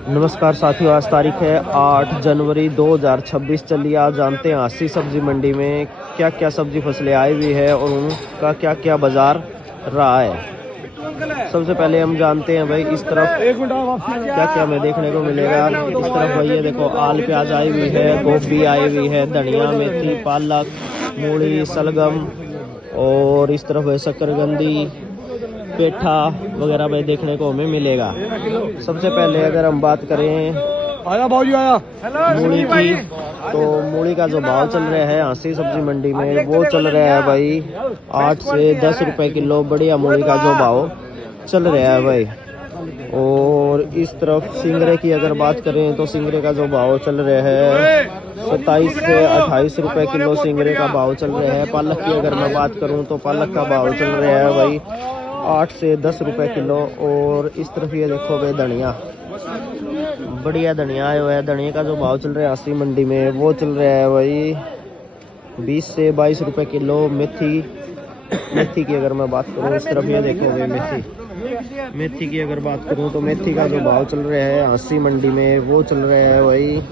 नमस्कार साथियों, आज तारीख है 8 जनवरी 2026। चलिए आज जानते हैं आसी सब्जी मंडी में क्या क्या सब्जी फसलें आई हुई है और उनका क्या क्या बाजार रहा है। सबसे पहले हम जानते हैं भाई इस तरफ क्या क्या हमें देखने को मिलेगा। इस तरफ भाई ये देखो आल प्याज आई हुई है, गोभी आई हुई है, धनिया, मेथी, पालक, मूली, सलगम और इस तरफ है शकरकंदी, पेठा वगैरह भाई देखने को हमें मिलेगा। सबसे पहले अगर हम बात करें मूली की, तो मूली का जो भाव चल रहा है आसी सब्जी मंडी में वो चल रहा है भाई 8 से 10 रुपए किलो। बढ़िया मूली का जो भाव चल रहा है भाई। और इस तरफ सिंगरे की अगर बात करें तो सिंगरे का जो भाव चल रहा है 27 से 28 रुपए किलो सिंगरे का भाव चल रहा है। पालक की अगर मैं बात करूं तो पालक का भाव चल रहा है भाई 8 से 10 रुपए किलो। और इस तरफ ये देखो भाई धनिया, बढ़िया धनिया आया हुआ है। धनिया का जो भाव चल रहा है आसी मंडी में वो चल रहा है भाई 20 से 22 रुपए किलो। मेथी की अगर मैं बात करूं, इस तरफ ये देखो भाई मेथी की अगर बात करूं तो मेथी का जो भाव चल रहा है आसी मंडी में वो चल रहा है भाई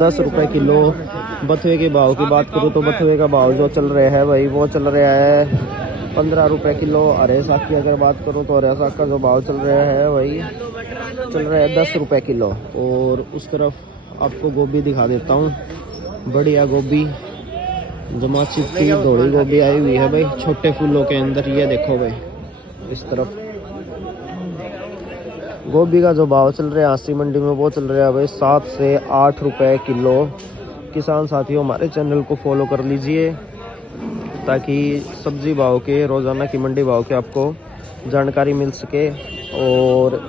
10 रुपए किलो। बथुए के भाव की बात करूं तो बथुए का भाव जो चल रहा है भाई वो चल रहा है 15 रुपए किलो। हरे साग की अगर बात करूं तो हरे साग का जो भाव चल रहा है भाई चल रहा है 10 रुपए किलो। और उस तरफ आपको गोभी दिखा देता हूं, बढ़िया गोभी जमा चिट्टी धोड़ी गोभी आई हुई है भाई छोटे फूलों के अंदर। ये देखो भाई इस तरफ गोभी का जो भाव चल रहा है आसी मंडी में वो चल रहा है भाई 7 से 8 रुपए किलो। किसान साथियों हमारे चैनल को फॉलो कर लीजिए ताकि सब्जी भाव के, रोजाना की मंडी भाव के आपको जानकारी मिल सके। और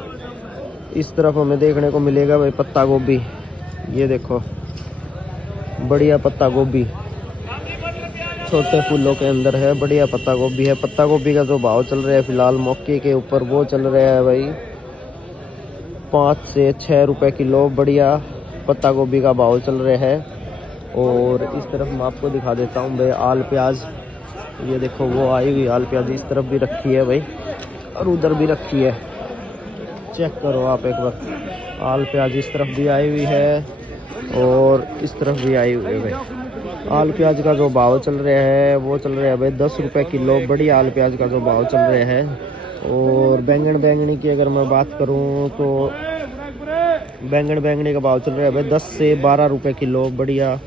इस तरफ हमें देखने को मिलेगा भाई पत्ता गोभी। ये देखो बढ़िया पत्ता गोभी छोटे फूलों के अंदर है, बढ़िया पत्ता गोभी है। पत्ता गोभी का जो भाव चल रहा है फिलहाल मौके के ऊपर वो चल रहा है भाई 5 से 6 रुपए किलो। बढ़िया पत्ता गोभी का भाव चल रहा है। और इस तरफ मैं आपको दिखा देता हूँ भाई आल प्याज। ये देखो वो आई हुई आल प्याज इस तरफ भी रखी है भाई और उधर भी रखी है, चेक करो आप एक बार। आल प्याज इस तरफ भी आई हुई है और इस तरफ भी आई हुई है भाई। आल प्याज का जो भाव चल रहा है वो चल रहा है भाई 10 रुपए किलो। बड़ी आल प्याज का जो भाव चल रहा है। और बैंगनी की अगर मैं बात करूं तो बैंगनी का भाव चल रहा है भाई 10 से 12 रुपए किलो। बढ़िया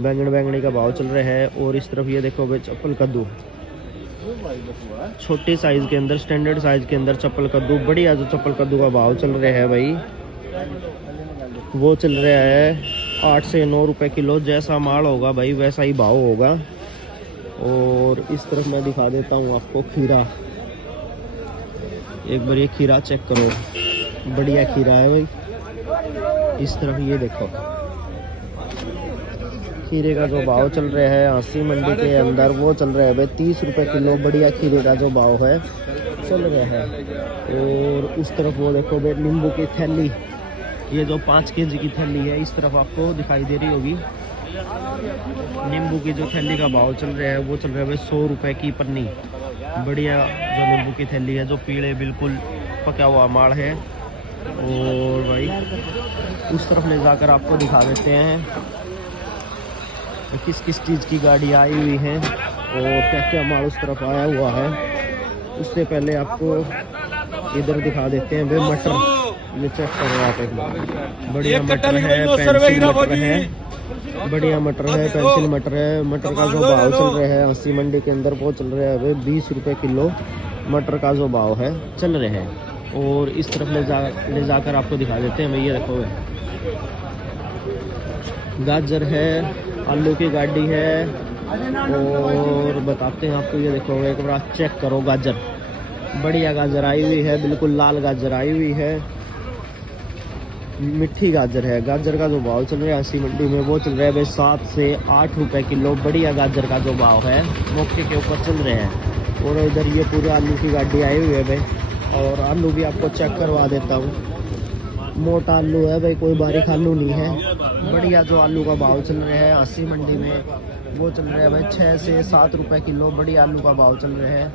बैंगनी का भाव चल रहा है। और इस तरफ ये देखो भाई चप्पल कद्दू, छोटे साइज के अंदर, स्टैंडर्ड साइज के अंदर चप्पल कद्दू। बढ़िया जो चप्पल कद्दू का भाव चल रहा है भाई वो चल रहा है 8 से 9 रुपए किलो। जैसा माल होगा भाई वैसा ही भाव होगा। और इस तरफ मैं दिखा देता हूँ आपको खीरा। एक बार ये खीरा चेक करो, बढ़िया खीरा है भाई। इस तरफ ये देखो खीरे का जो भाव चल रहा है आसी मंडी के अंदर वो चल रहा है भाई 30 रुपए किलो। बढ़िया खीरे का जो भाव है चल रहा है। और उस तरफ वो देखो भाई नींबू की थैली, ये जो 5 केजी की थैली है इस तरफ आपको दिखाई दे रही होगी। नींबू की जो थैली का भाव चल रहा है वो चल रहा है भाई 100 रुपए की पन्नी। बढ़िया जो नींबू की थैली है जो पीले बिल्कुल पका हुआ माल है। और भाई उस तरफ ले जाकर आपको दिखा देते हैं किस किस चीज़ की गाड़ी आई हुई है और क्या क्या माल उस तरफ आया हुआ है। उससे पहले आपको इधर दिखा देते हैं भाई मटर। ये चेक करो आप एक बार, बढ़िया मटर है, पेंसिल मटर है, बढ़िया मटर है, पेंसिल मटर है। मटर का जो भाव चल रहा है आसी मंडी के अंदर वो चल रहा है भाई 20 रुपए किलो। मटर का जो भाव है चल रहे हैं। और इस तरफ ले जाकर आपको दिखा देते हैं भाई ये देखो गाजर है, आलू की गाड़ी है। और बताते हैं आपको, ये देखो एक बार चेक करो गाजर, बढ़िया गाजर आई हुई है, बिल्कुल लाल गाजर आई हुई है, मिट्टी गाजर है। गाजर का जो भाव चल रहा है आसी मंडी में वो चल रहा है भाई 7 से 8 रुपए किलो। बढ़िया गाजर का जो भाव है मौके के ऊपर चल रहे हैं। और इधर ये पूरे आलू की गाड़ी आई हुई है भाई। और आलू भी आपको चेक करवा देता हूँ, मोटा आलू है भाई, कोई बारीक आलू नहीं है। बढ़िया जो आलू का भाव चल रहा है आसी मंडी में वो चल रहा है भाई 6 से 7 रुपए किलो। बढ़िया आलू का भाव चल रहा है।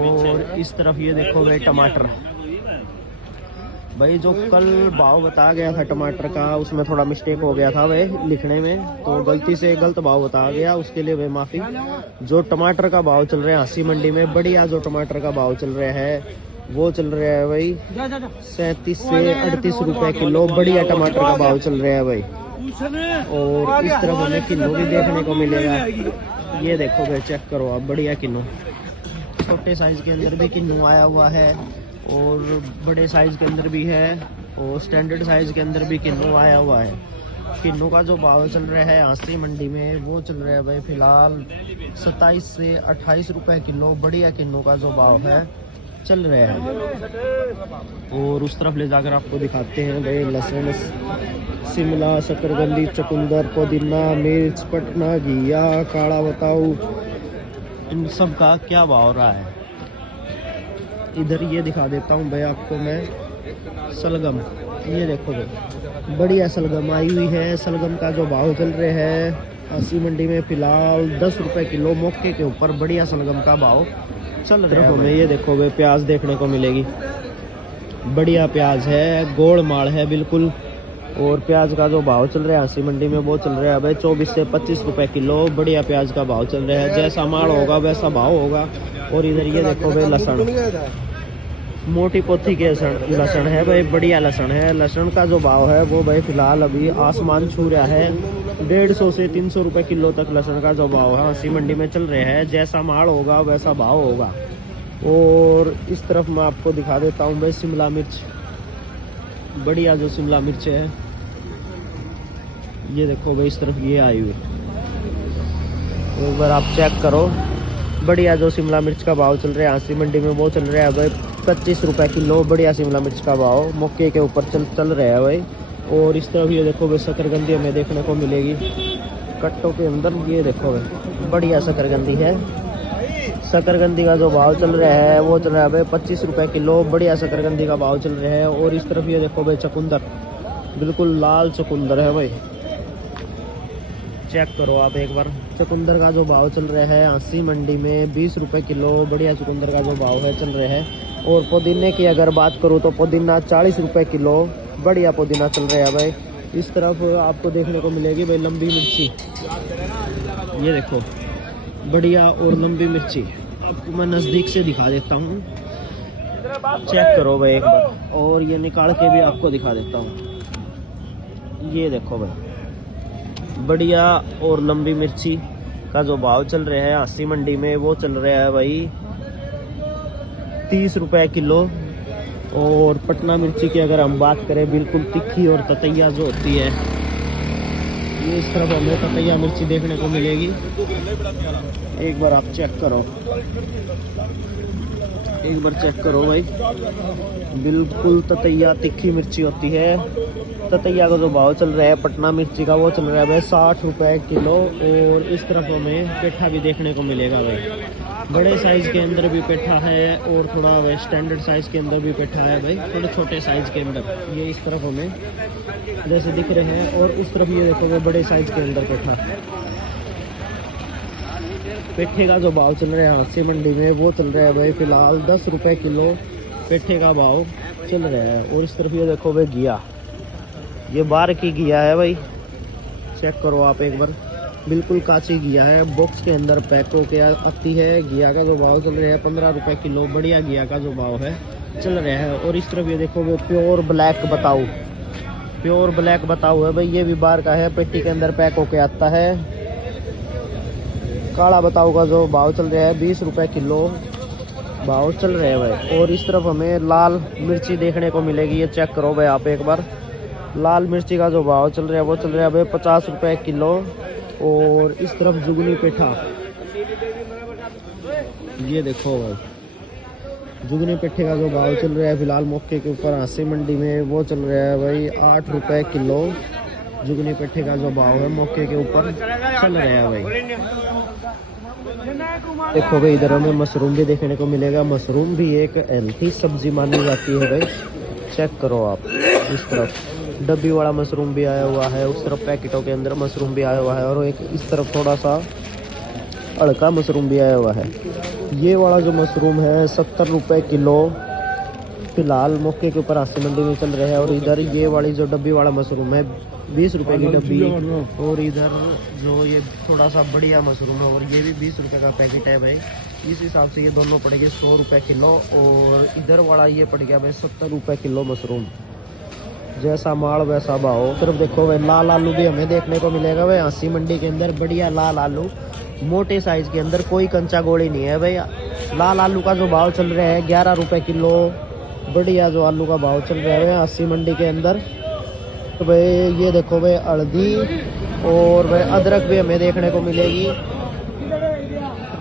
और इस तरफ ये देखो भाई टमाटर, भाई जो कल भाव बता गया था टमाटर का, उसमें थोड़ा मिस्टेक हो गया था भाई लिखने में, तो गलती से गलत भाव बता गया, उसके लिए भाई माफ़ी। जो टमाटर का भाव चल रहा है हांसी मंडी में, बढ़िया जो टमाटर का भाव चल रहा है वो चल रहा है भाई 37 से 38 रुपए किलो, बढ़िया टमाटर का भाव चल रहा है भाई। और इस तरफ हमें किलो भी देखने को मिलेगा, ये देखो भाई चेक करो आप, बढ़िया किलो, छोटे साइज के अंदर भी किलो आया हुआ है और बड़े साइज के अंदर भी है और स्टैंडर्ड साइज के अंदर भी किलो आया हुआ है। किलो का जो भाव चल रहा है हांसी मंडी में वो चल रहा है भाई फिलहाल 27 से 28 रुपए किलो, बढ़िया किलो का जो भाव है चल रहा है। और उस तरफ ले जाकर आपको दिखाते हैं भाई लहसुन, शिमला, शकरकंदी, चुकंदर, पुदीना, मिर्च, पटना, घिया, काला बताऊ, इन सब का क्या भाव रहा है। इधर ये दिखा देता हूँ भाई आपको मैं सलगम, ये देखो भाई बढ़िया सलगम आई हुई है। सलगम का जो भाव चल रहा है हांसी मंडी में फिलहाल 10 रुपए किलो, मौके के ऊपर बढ़िया सलगम का भाव चल रहा है हमें। ये देखो भाई प्याज देखने को मिलेगी, बढ़िया प्याज है, गोल माल है बिल्कुल। और प्याज का जो भाव चल रहा है हांसी मंडी में वो चल रहा है भाई 24 से 25 रुपए किलो, बढ़िया प्याज का भाव चल रहा है। जैसा माल होगा वैसा भाव होगा। और इधर ये देखो भाई लहसुन, मोटी पोथी के लहसुन है भाई, बढ़िया लहसुन है। लहसुन का जो भाव है वो भाई फिलहाल अभी आसमान छू रहा है, 150 से 300 रुपए किलो तक लहसुन का जो भाव है हांसी मंडी में चल रहा है। जैसा माल होगा वैसा भाव होगा। और इस तरफ मैं आपको दिखा देता हूँ भाई शिमला मिर्च, बढ़िया जो शिमला मिर्च है, ये देखो भाई इस तरफ ये आई हुई, एक बार आप चेक करो। बढ़िया जो शिमला मिर्च का भाव चल रहा है हांसी मंडी में वो चल रहा है भाई 25 रुपए किलो, बढ़िया शिमला मिर्च का भाव मौके के ऊपर चल रहा है भाई। और इस तरफ ये देखो भाई शकरकंदी हमें देखने को मिलेगी कट्टों के अंदर, ये देखो भाई बढ़िया शकरकंदी है। शकरकंदी का जो भाव चल रहा है वो चल रहा है भाई 25 रुपए किलो, बढ़िया शकरकंदी का भाव चल रहा है। और इस तरफ ये देखो भाई चुकंदर, बिल्कुल लाल चुकंदर है भाई, चेक करो आप एक बार। चुकंदर का जो भाव चल रहा है हांसी मंडी में 20 रुपए किलो, बढ़िया चुकंदर का जो भाव है चल रहा है। और पुदीने की अगर बात करूँ तो पुदीना 40 रुपए किलो, बढ़िया पुदीना चल रहा है भाई। इस तरफ आपको देखने को मिलेगी भाई लंबी मिर्ची, ये देखो बढ़िया और लंबी मिर्ची, आपको मैं नज़दीक से दिखा देता हूँ, चेक करो भाई एक बार। और ये निकाल के भी आपको दिखा देता हूँ, ये देखो भाई बढ़िया और लंबी मिर्ची का जो भाव चल रहा है हांसी मंडी में वो चल रहा है भाई 30 रुपए किलो। और पटना मिर्ची की अगर हम बात करें, बिल्कुल तीखी और ततैया जो होती है, ये इस तरफ हमें ततैया मिर्ची देखने को मिलेगी, एक बार आप चेक करो, एक बार चेक करो भाई, बिल्कुल ततैया तीखी मिर्ची होती है। ततैया का जो भाव चल रहा है पटना मिर्ची का वो चल रहा है भाई 60 रुपए किलो। और इस तरफ हमें पेठा भी देखने को मिलेगा भाई, बड़े साइज के अंदर भी पेठा है और थोड़ा भाई स्टैंडर्ड साइज के अंदर भी पेठा है भाई, थोड़े छोटे साइज के अंदर, ये इस तरफ हमें जैसे दिख रहे हैं। और उस तरफ ये देखो भाई बड़े साइज के अंदर पेठा, पेठे का जो भाव चल रहा है हांसी मंडी में वो चल रहा है भाई फिलहाल 10 रुपए किलो, पेठे का भाव चल रहा है। और इस तरफ ये देखो भाई घिया, ये बार की घिया है भाई, चेक करो आप एक बार, बिल्कुल काची घिया है, बॉक्स के अंदर पैक होके आती है। घिया का जो भाव चल रहा है 15 रुपए किलो, बढ़िया घिया का जो भाव है चल रहा है। और इस तरफ ये देखो भाई प्योर ब्लैक बताओ, प्योर ब्लैक बताओ है भाई, ये भी बार का है, पेटी के अंदर पैक होके आता है। काला बताओ का जो भाव चल रहा है 20 रुपए किलो भाव चल रहे हैं भाई। और इस तरफ हमें लाल मिर्ची देखने को मिलेगी, ये चेक करो भाई आप एक बार, लाल मिर्ची का जो भाव चल रहा है वो चल रहा है भाई 50 रुपए किलो। और इस तरफ जुगनी पेठा, ये देखो भाई जुगनी पेठे का जो भाव चल रहा है फिलहाल मौके के ऊपर हांसी मंडी में वो चल रहा है भाई 8 रुपए किलो। जुगनी पेठे का जो भाव है मौके के ऊपर चल रहा है भाई। देखो भाई इधर हमें मशरूम भी देखने को मिलेगा, मशरूम भी एक हेल्थी सब्जी मानी जाती है भाई, चेक करो आप। इस तरफ डब्बी वाला मशरूम भी आया हुआ है, उस तरफ पैकेटों के अंदर मशरूम भी आया हुआ है, और एक इस तरफ थोड़ा सा हल्का मशरूम भी आया हुआ है। ये वाला जो मशरूम है 70 रुपए किलो, फिलहाल मौके के ऊपर 80 मंडी में चल रहे हैं। और इधर ये वाली जो डब्बी वाला मशरूम है 20 रुपए की डब्बी, और इधर जो ये थोड़ा सा बढ़िया मशरूम है और ये भी 20 रुपए का पैकेट है भाई। इस हिसाब से ये दोनों पड़ेंगे 100 रुपए किलो। और इधर वाला ये पड़ गया भाई 70 रुपए किलो मशरूम। जैसा माल वैसा भाव। सिर्फ देखो भाई लाल आलू भी हमें देखने को मिलेगा भाई 80 मंडी के अंदर। बढ़िया लाल आलू मोटे साइज के अंदर, कोई कंचा गोली नहीं है भाई। लाल आलू का जो भाव चल रहा है 11 रुपए किलो। बढ़िया जो आलू का भाव चल रहा है 80 मंडी के अंदर। तो भाई ये देखो भाई हल्दी और भाई अदरक भी हमें देखने को मिलेगी।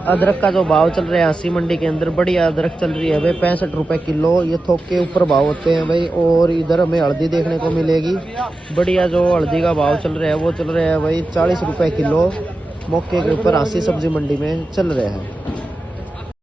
अदरक का जो भाव चल रहा है 80 मंडी के अंदर, बढ़िया अदरक चल रही है भाई 65 रुपए किलो। ये थोक के ऊपर भाव होते हैं भाई। और इधर हमें हल्दी देखने को मिलेगी। बढ़िया जो हल्दी का भाव चल रहा है वो चल रहा है भाई 40 रुपए किलो। मौके के ऊपर 80 सब्जी मंडी में चल रहा है।